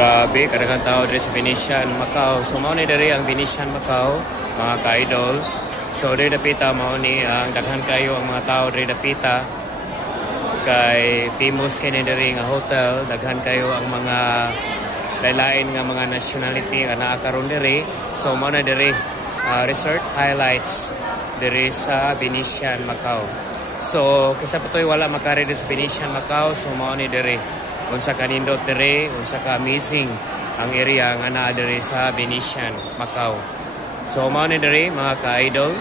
Grabe, kadaghang tao diri sa Venetian, Macau. So mao ni diri ang Venetian, Macau, mga ka-idol. So diri dapita mao ni ang daghan kayo ang mga tao diri dapita. Kay famous kini diri nga hotel, daghan kayo ang mga lain nga mga nationality nga naa karon diri. So mao na diri resort highlights diri sa Venetian, Macau. So kisa patoy wala makari diri sa Venetian, Macau, so mao ni diri unsa ka nindot diri, unsa ka amazing ang area nga naa diri sa Venetian, Macau. So mao ni diri mga ka-idol.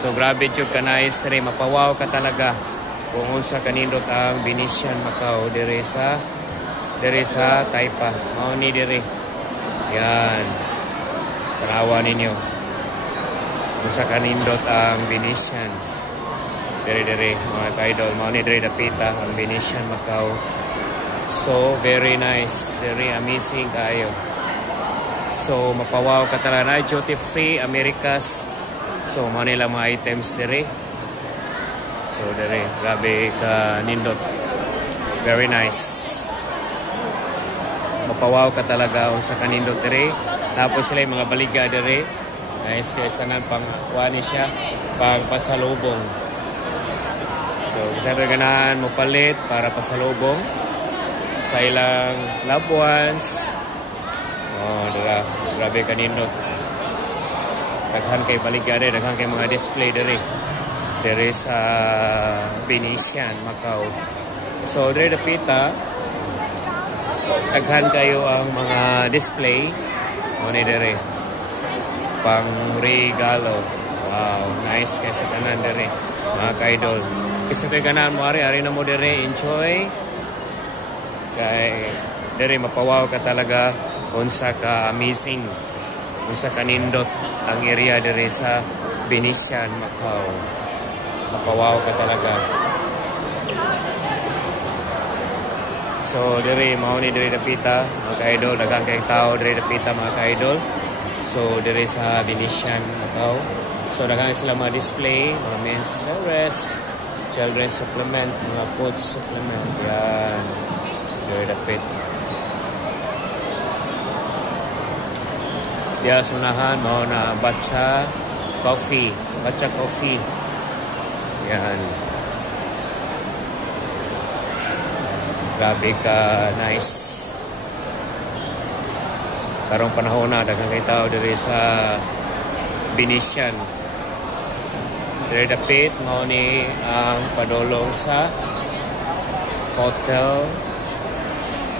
So grabe jud ka nice diri, mapawaw ka talaga kung unsa ka nindot ang Venetian, Macau diri sa Taipa. Mao ni diri. Yan. Tanawa ninyo. Unsa ka nindot ang Venetian. Diri mga ka-idol, mao ni diri dapita ang Venetian, Macau. So very nice, very amazing kayo. So mapawaw ka talaga na duty free Americas. So mao nila mga items diri. So diri grabe ka nindot. Very nice. Mapawaw ka talaga unsa ka nindot diri. Tapos sila yung mga baliga diri. Nice guys, tanan pang kuani siya, pang pasalubong. So, kasi ganahan mo palit para pasalubong sa ilang loved ones. Oh, dira, grabe kanindot. Daghan kay baligare, daghan kay mga display diri. Diri sa Venetian, Macau. So, diri dapita, daghan kayo ang mga display. Mo ni diri. Pang regalo. Wow, nice kay sa tanan diri. Mga ka-idol. Kasi ito'y ganahan mo, ari na mo diri, enjoy. Kay diri mapawaw ka talaga, unsa ka amazing, unsa ka nindot ang area diri sa Venetian, Macau. Mapawaw ka talaga. So diri mao ni diri dapita mga ka-idol, daghang kay tao diri dapita mga ka-idol. So diri sa Venetian, Macau. So daghang sila mga display, mga men's rest, children's supplement, mga food supplement. Yan. Diri dapit. Diya sunahan mao na Batcha Coffee. Batcha Coffee. Yan. Grabe ka nice. Karong panahon na daghang kay tao diri sa Venetian. Diri dapit mao ni ang padulong sa hotel